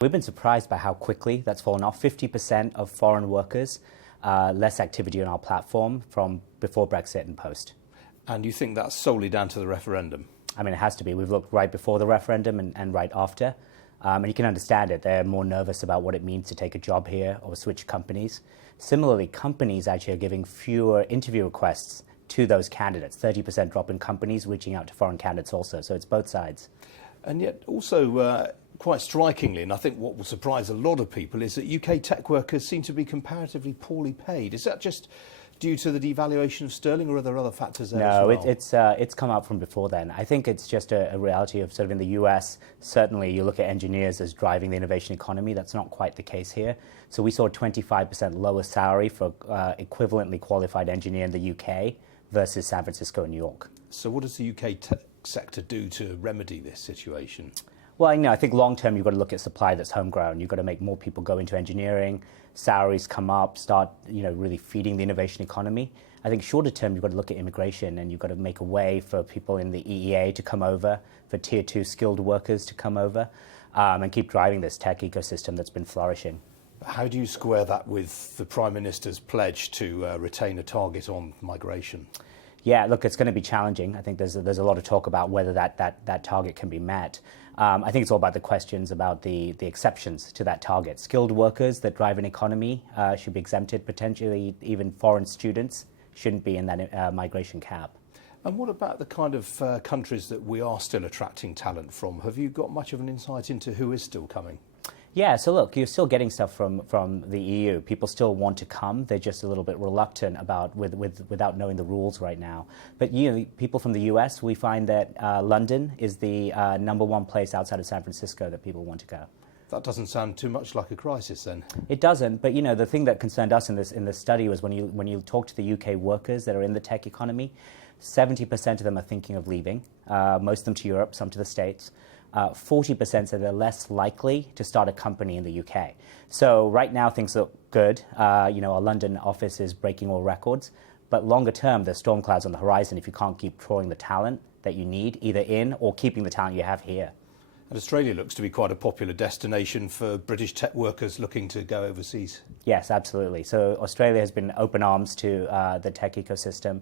We've been surprised by how quickly that's fallen off. 50% of foreign workers, less activity on our platform from before Brexit and post. And you think that's solely down to the referendum? I mean, it has to be. We've looked right before the referendum and right after. And you can understand it. They're more nervous about what it means to take a job here or switch companies. Similarly, companies actually are giving fewer interview requests to those candidates. 30% drop in companies reaching out to foreign candidates also. So it's both sides. And yet also, quite strikingly, and I think what will surprise a lot of people, is that UK tech workers seem to be comparatively poorly paid. Is that just due to the devaluation of sterling, or are there other factors there as well? No, it's come out from before then. I think it's just a reality of sort of in the US, certainly you look at engineers as driving the innovation economy. That's not quite the case here. So we saw a 25% lower salary for equivalently qualified engineer in the UK versus San Francisco and New York. So what does the UK tech sector do to remedy this situation? Well, I think long term you've got to look at supply that's homegrown. You've got to make more people go into engineering, salaries come up, start really feeding the innovation economy. I think shorter term you've got to look at immigration, and you've got to make a way for people in the EEA to come over, for tier 2 skilled workers to come over, and keep driving this tech ecosystem that's been flourishing. How do you square that with the Prime Minister's pledge to retain a target on migration? Yeah, look, it's going to be challenging. I think there's a lot of talk about whether that target can be met. I think it's all about the questions about the exceptions to that target. Skilled workers that drive an economy should be exempted. Potentially, even foreign students shouldn't be in that migration cap. And what about the kind of countries that we are still attracting talent from? Have you got much of an insight into who is still coming? Yeah, so look, you're still getting stuff from the EU. People still want to come. They're just a little bit reluctant about without knowing the rules right now. But people from the US, we find that London is the #1 place outside of San Francisco that people want to go. That doesn't sound too much like a crisis then. It doesn't, but the thing that concerned us in this study was when you talk to the UK workers that are in the tech economy, 70% of them are thinking of leaving, most of them to Europe, some to the States. 40% say they're less likely to start a company in the UK. So right now things look good. Our London office is breaking all records, but longer term there's storm clouds on the horizon if you can't keep drawing the talent that you need, either in or keeping the talent you have here. And Australia looks to be quite a popular destination for British tech workers looking to go overseas. Yes, absolutely. So Australia has been open arms to the tech ecosystem,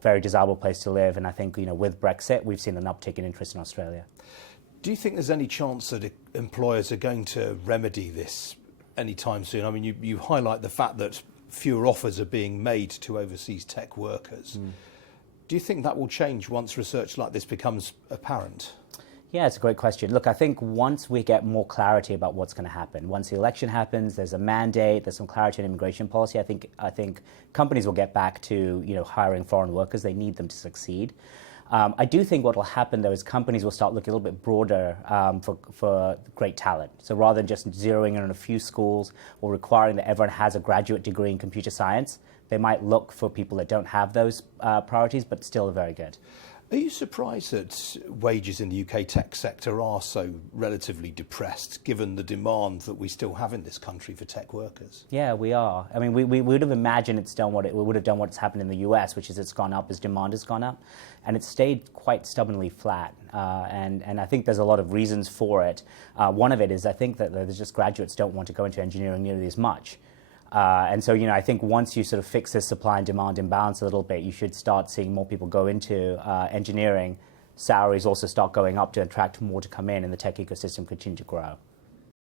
very desirable place to live, and I think with Brexit we've seen an uptick in interest in Australia. Do you think there's any chance that employers are going to remedy this anytime soon? I mean, you highlight the fact that fewer offers are being made to overseas tech workers. Do you think that will change once research like this becomes apparent? Yeah, it's a great question. Look, I think once we get more clarity about what's going to happen, once the election happens, there's a mandate, there's some clarity on immigration policy, I think companies will get back to hiring foreign workers. They need them to succeed. I do think what will happen, though, is companies will start looking a little bit broader for great talent. So rather than just zeroing in on a few schools or requiring that everyone has a graduate degree in computer science, they might look for people that don't have those priorities but still are very good. Are you surprised that wages in the UK tech sector are so relatively depressed, given the demand that we still have in this country for tech workers? Yeah, we are. I mean, we would have imagined we would have done what's happened in the US, which is it's gone up as demand has gone up, and it's stayed quite stubbornly flat. And I think there's a lot of reasons for it. One of it is I think that there's just graduates don't want to go into engineering nearly as much. And so, I think once you sort of fix this supply and demand imbalance a little bit, you should start seeing more people go into engineering. Salaries also start going up to attract more to come in, and the tech ecosystem continue to grow.